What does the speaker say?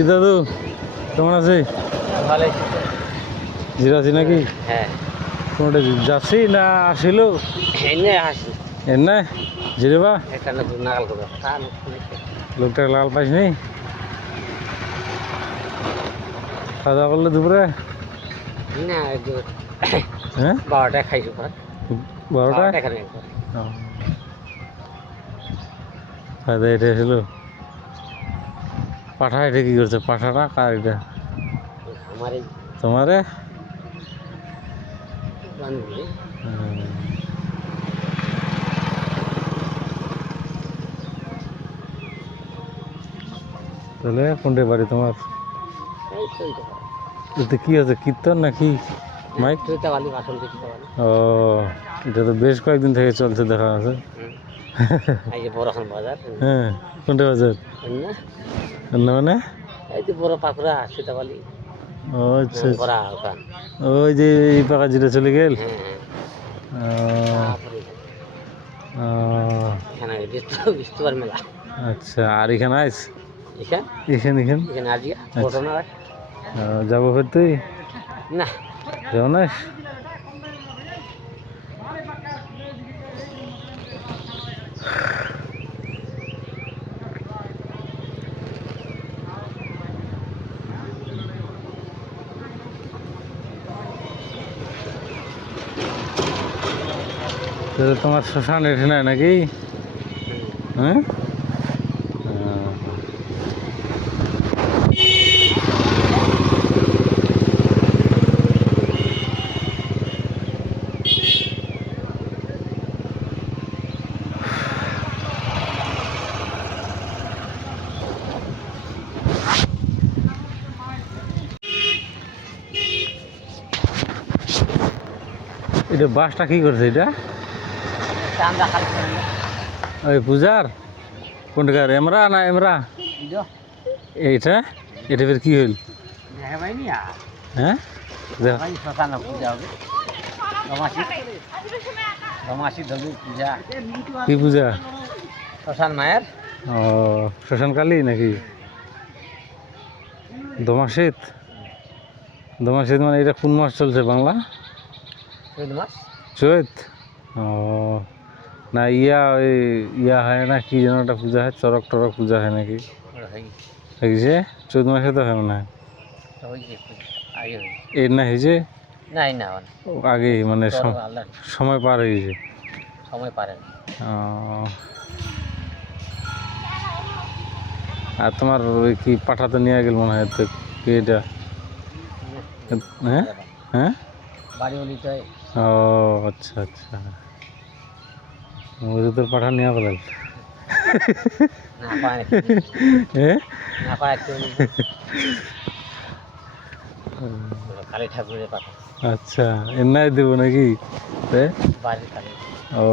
কি দাদু কেমন আছে? ভালো জিরাছি নাকি? হ্যাঁ কোনটা যাচ্ছি না আসিল এনে হাসি এনে জিরেবা এটা না নাগাল করে লোকটা লাল পাইস নি খাওয়া দাওয়া করলে দুপুরে? না হ্যাঁ 12টায় খাইছো ভাত 12টায় এখানে ফায়দা এটা ছিল পাঠা এটা কি করছে পাঠাটা কার এটা আমার এই তোমারে বান্ধবী তাহলে কোনটা বাড়ি তোমার? এই তো এটা এতে কি আছে কীর্তন নাকি মাইক? তুইটা বালি বাসন দিতে পারি ও এটা তো বেশ কয়েকদিন থেকে চলছে দেখা আছে। এই যে বড়খান বাজার হ্যাঁ কোনটা বাজার না মানে? এই যে বড় পাকুড়া সীতাবালি ও আচ্ছা বড়া ওখান ওই যে এই পাকা যেটা চলে গেল এখানে বিস্তবার মেলা আচ্ছা আর এখানে আইস এখান এখানে এখানে এখানে আজকে ঘটনা যাবো ফের তুই না যাবো না? তাহলে তোমার শ্মশান এখানে নাকি? হ্যাঁ এটা বাসটা কি করছে এটা? ওই পূজার কোনটাকার এমরা না এমরা এইটা এটা ফের কি হইল? হ্যাঁ কি পূজা? শ্মশান মায়ের ও শ্মশান কালী নাকি? দমাশীত দমাশীত মানে এটা কোন মাস চলছে বাংলা? মাস চৈত। ও না ওই হয় না কি যেন একটা পূজা হয় চরক টরক পূজা হয় নাকি? হয়েছে চৈত মাসে তো হয় মনে হয় এর না হয়েছে আগে মানে সময় পার হয়ে গেছে সময় পারে আর তোমার ওই কি পাঠাতে নিয়ে গেল মনে হয় তো কি এটা? হ্যাঁ হ্যাঁ ও আচ্ছা আচ্ছা তোর পাঠা নিয়ে গেল কালী ঠাকুরের পাঠা আচ্ছা এনাই দেবো নাকি? ও